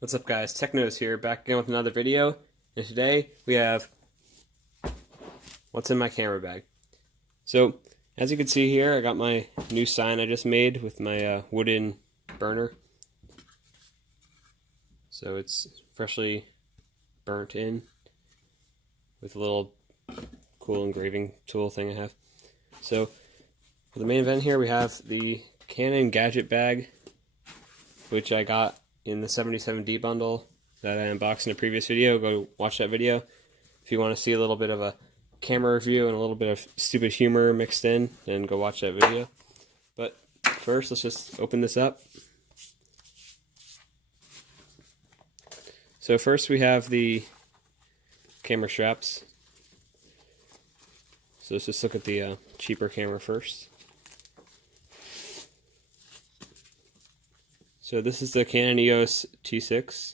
What's up guys, Technos here, back again with another video, and today we have what's in my camera bag. So, as you can see here, I got my new sign I just made with my wooden burner. So it's freshly burnt in with a little cool engraving tool thing I have. So, for the main event here we have the Canon gadget bag, which I got in the 77D bundle that I unboxed in a previous video. Go watch that video if you want to see a little bit of a camera review and a little bit of stupid humor mixed in, then go watch that video. But first, let's just open this up. So first we have the camera straps. So let's just look at the cheaper camera first. So this is the Canon EOS T6.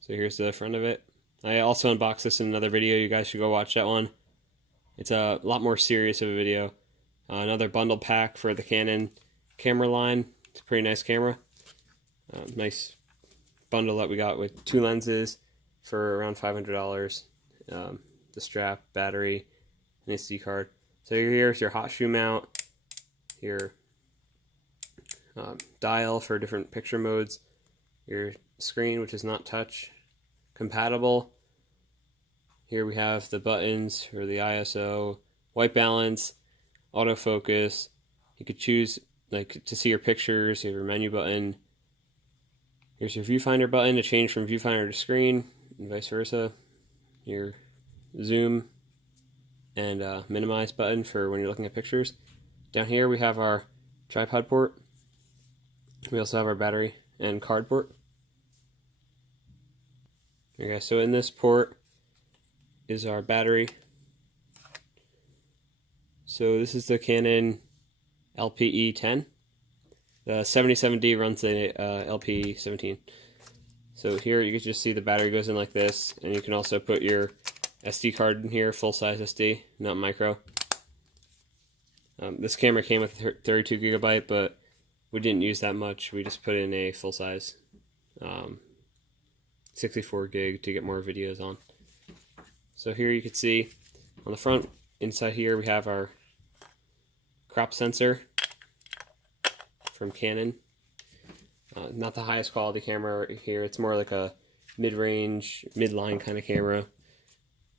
So here's the front of it. I also unboxed this in another video. You guys should go watch that one. It's a lot more serious of a video. Another bundle pack for the Canon camera line. It's a pretty nice camera. Nice bundle that we got with two lenses for around $500. The strap, battery, and SD card. So here's your hot shoe mount, your dial for different picture modes, your screen, which is not touch compatible. Here we have the buttons for the ISO, white balance, autofocus. You could choose like to see your pictures. You have your menu button. Here's your viewfinder button to change from viewfinder to screen, and vice versa. Your zoom and minimize button for when you're looking at pictures. Down here we have our tripod port. We also have our battery and card port. Okay, so in this port is our battery. So this is the Canon LPE10. The 77D runs the LPE17. So here you can just see the battery goes in like this, and you can also put your SD card in here, full-size SD, not micro. This camera came with 32 gigabyte, but we didn't use that much. We just put in a full-size 64 gig to get more videos on. So here you can see on the front, inside here, we have our crop sensor from Canon. Not the highest quality camera here. It's more like a mid-range, mid-line kind of camera.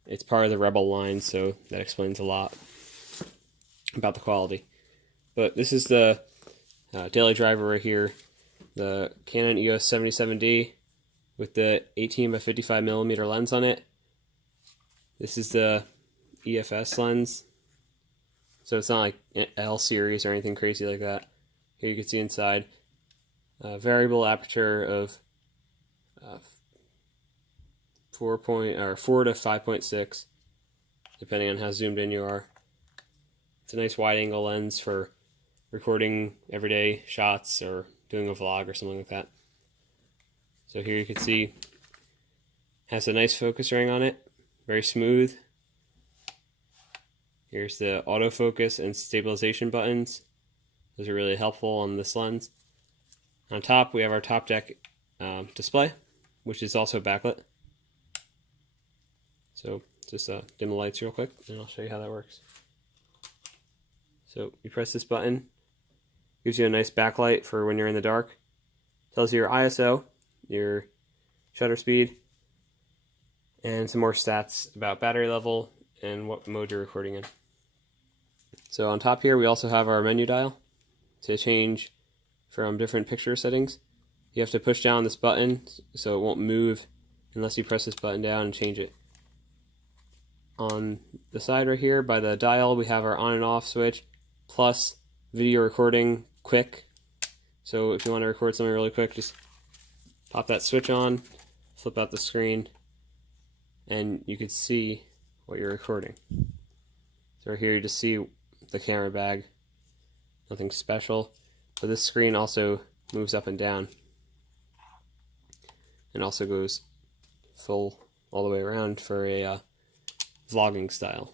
It's part of the Rebel line, so that explains a lot about the quality. But this is the daily driver right here, the Canon EOS 77D with the 18x55mm lens on it. This is the EFS lens, so it's not like L series or anything crazy like that. Here you can see inside variable aperture of 4 to 5.6, depending on how zoomed in you are. It's a nice wide angle lens for recording everyday shots or doing a vlog or something like that. So here you can see has a nice focus ring on it, very smooth. Here's the autofocus and stabilization buttons. Those are really helpful on this lens. On top we have our top deck display, which is also backlit. So just dim the lights real quick and I'll show you how that works. So you press this button, gives you a nice backlight for when you're in the dark. Tells you your ISO, your shutter speed, and some more stats about battery level and what mode you're recording in. So on top here we also have our menu dial to change from different picture settings. You have to push down this button so it won't move unless you press this button down and change it. On the side right here by the dial we have our on and off switch, plus video recording quick. So if you want to record something really quick, just pop that switch on, flip out the screen, and you can see what you're recording. So right here you just see the camera bag, nothing special, but this screen also moves up and down and also goes full all the way around for a vlogging style,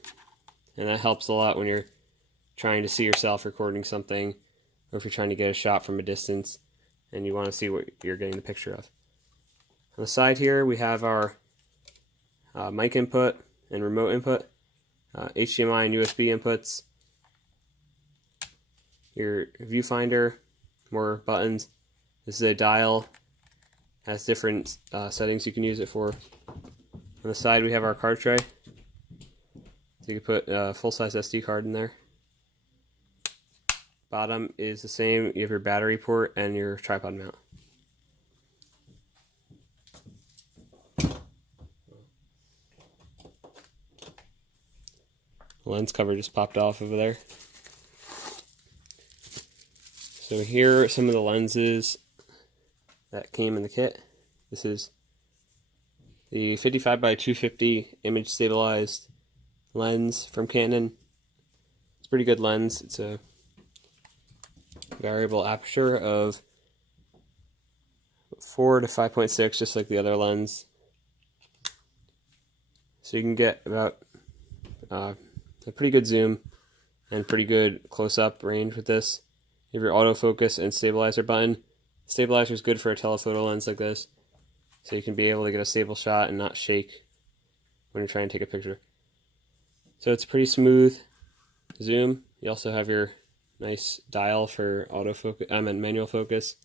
and that helps a lot when you're trying to see yourself recording something, or if you're trying to get a shot from a distance. and you want to see what you're getting the picture of. On the side here, we have our mic input and remote input, HDMI and USB inputs, your viewfinder, more buttons. This is a dial, has different settings you can use it for. On the side we have our card tray, so you can put a full-size SD card in there. Bottom is the same, you have your battery port and your tripod mount. The lens cover just popped off over there. So here are some of the lenses that came in the kit. This is the 55x250 image stabilized lens from Canon. It's a pretty good lens. It's a variable aperture of 4 to 5.6, just like the other lens. So you can get about a pretty good zoom and pretty good close-up range with this. You have your autofocus and stabilizer button. Stabilizer is good for a telephoto lens like this, so you can be able to get a stable shot and not shake when you're trying to take a picture. So it's pretty smooth zoom. You also have your nice dial for autofocus, manual focus.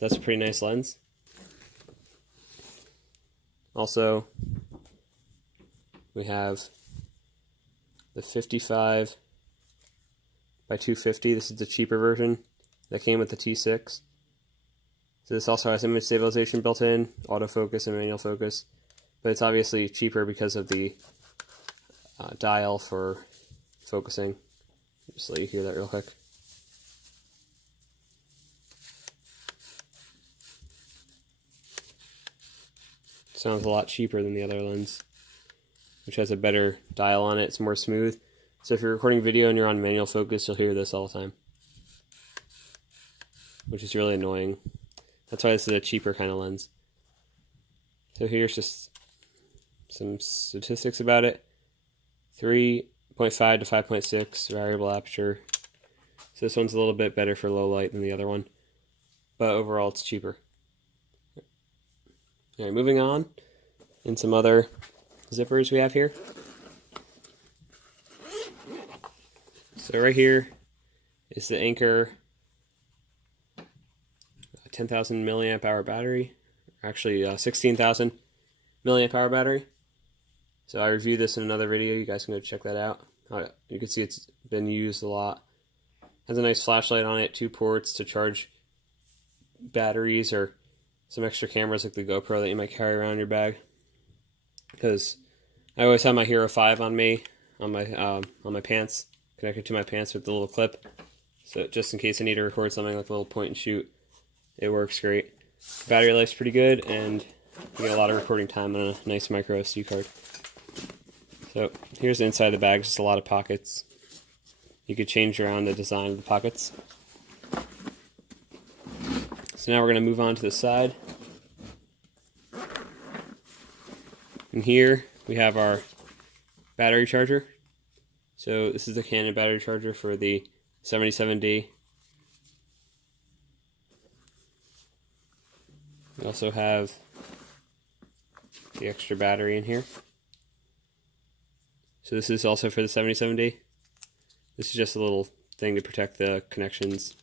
That's a pretty nice lens. Also, we have the 55 by 250. This is the cheaper version that came with the T6. So this also has image stabilization built in, autofocus and manual focus, but it's obviously cheaper because of the dial for focusing. Just let you hear that real quick. Sounds a lot cheaper than the other lens, which has a better dial on it. It's more smooth. So if you're recording video and you're on manual focus, you'll hear this all the time, which is really annoying. That's why this is a cheaper kind of lens. So here's just some statistics about it. 3.5 to 5.6 variable aperture. So this one's a little bit better for low light than the other one, but overall it's cheaper. Alright, moving on, and some other zippers we have here. So right here is the Anker 10,000 milliamp hour battery, actually 16,000 milliamp hour battery. So I reviewed this in another video, you guys can go check that out. You can see it's been used a lot. Has a nice flashlight on it, 2 ports to charge batteries or some extra cameras like the GoPro that you might carry around your bag. Because I always have my Hero 5 on me, on my pants, connected to my pants with the little clip. So just in case I need to record something like a little point and shoot, it works great. Battery life's pretty good, and you get a lot of recording time on a nice micro SD card. So here's the inside of the bag, just a lot of pockets. You could change around the design of the pockets. So now we're going to move on to the side. And here we have our battery charger. So this is the Canon battery charger for the 77D. We also have the extra battery in here. So this is also for the 77D. This is just a little thing to protect the connections.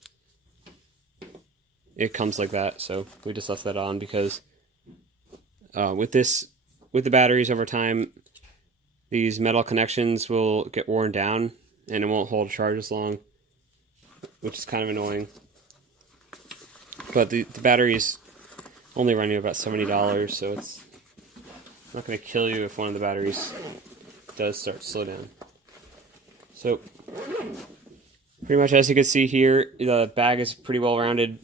It comes like that, so we just left that on because with the batteries over time, these metal connections will get worn down and it won't hold a charge as long, which is kind of annoying. But the batteries only run you about $70, so it's not going to kill you if one of the batteries does start to slow down. So pretty much as you can see here, the bag is pretty well rounded.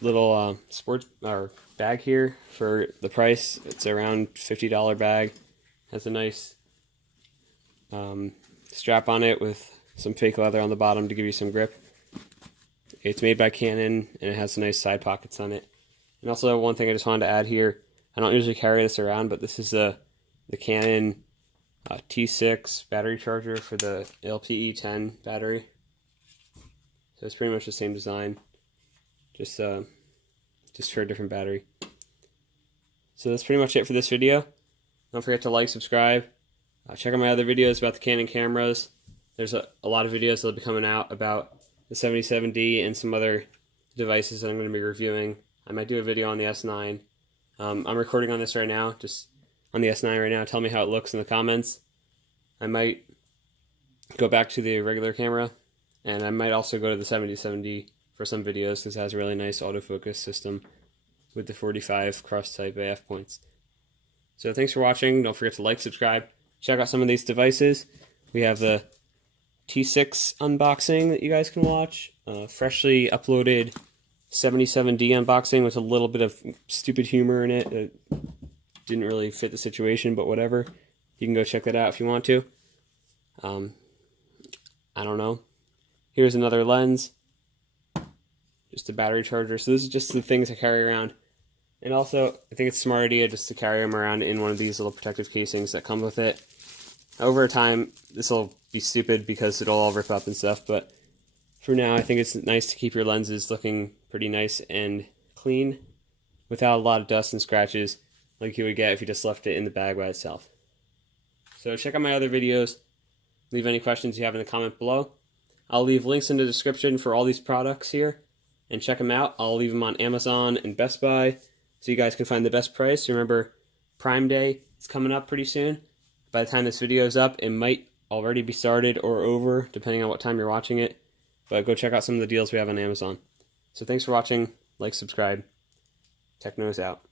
Little sports or bag here for the price. It's around $50 bag. Has a nice strap on it with some fake leather on the bottom to give you some grip. It's made by Canon and it has some nice side pockets on it. And also one thing I just wanted to add here, I don't usually carry this around, but this is the Canon T6 battery charger for the LPE10 battery. So it's pretty much the same design. just for a different battery. So that's pretty much it for this video. Don't forget to like, subscribe. Check out my other videos about the Canon cameras. There's a lot of videos that'll be coming out about the 77D and some other devices that I'm going to be reviewing. I might do a video on the S9. I'm recording on this right now, just on the S9 right now. Tell me how it looks in the comments. I might go back to the regular camera, and I might also go to the 77D for some videos because it has a really nice autofocus system with the 45 cross-type AF points. So thanks for watching. Don't forget to like, subscribe. Check out some of these devices. We have the T6 unboxing that you guys can watch. Freshly uploaded 77D unboxing with a little bit of stupid humor in it. It didn't really fit the situation, but whatever. You can go check that out if you want to. I don't know. Here's another lens. Just a battery charger. So this is just the things I carry around. And also, I think it's a smart idea just to carry them around in one of these little protective casings that come with it. Over time, this will be stupid because it'll all rip up and stuff, but for now, I think it's nice to keep your lenses looking pretty nice and clean without a lot of dust and scratches like you would get if you just left it in the bag by itself. So check out my other videos. Leave any questions you have in the comment below. I'll leave links in the description for all these products here, and check them out. I'll leave them on Amazon and Best Buy so you guys can find the best price. Remember, Prime Day is coming up pretty soon. By the time this video is up, it might already be started or over, depending on what time you're watching it. But go check out some of the deals we have on Amazon. So thanks for watching. Like, subscribe. Techno's out.